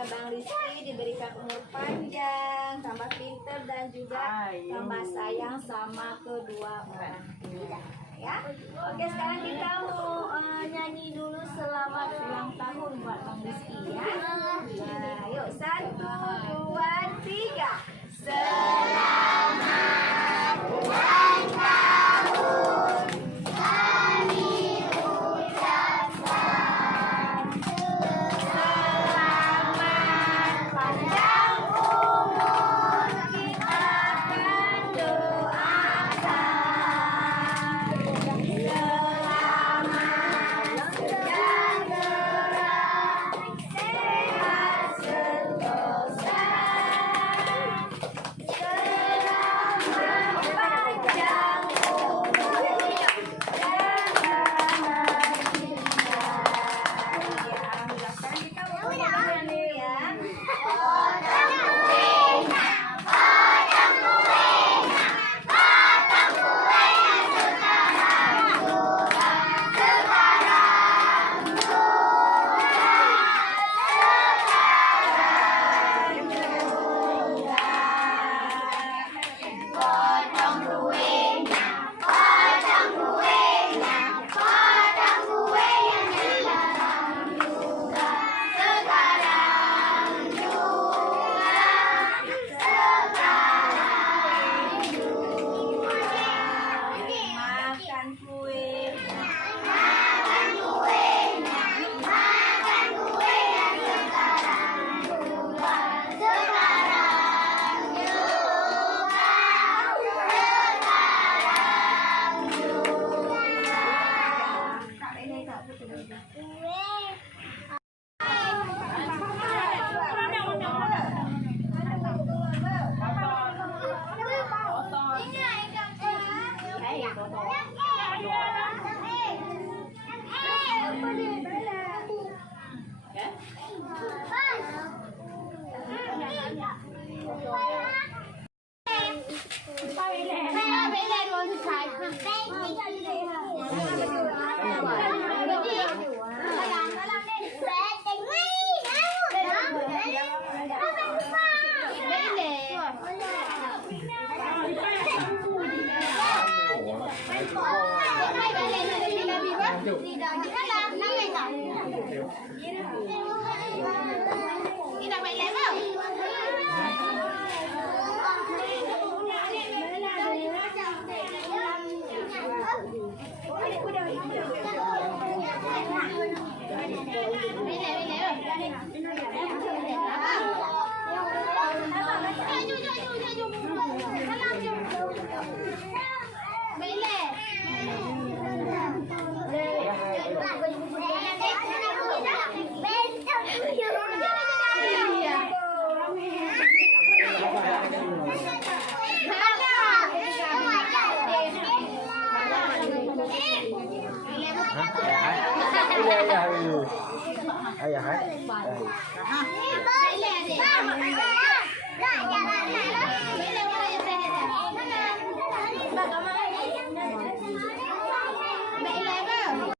Bang Rizky diberikan umur panjang, tambah pinter dan juga tambah sayang sama kedua orang tua. Ya, oke sekarang kita mau nyanyi dulu selamat ulang tahun buat Bang Rizky ya. Nah, yuk 1, 2, 3. Selamat ulang tahun. Kami ucapkan selamat panjang umur, kita akan doakan selamat sejahtera, sehat sentosa, selamat panjang umur dan bahagia. Alhamdulillah, sekarang kita mau makan dulu ya. Makan kue. Ayah, Ayah.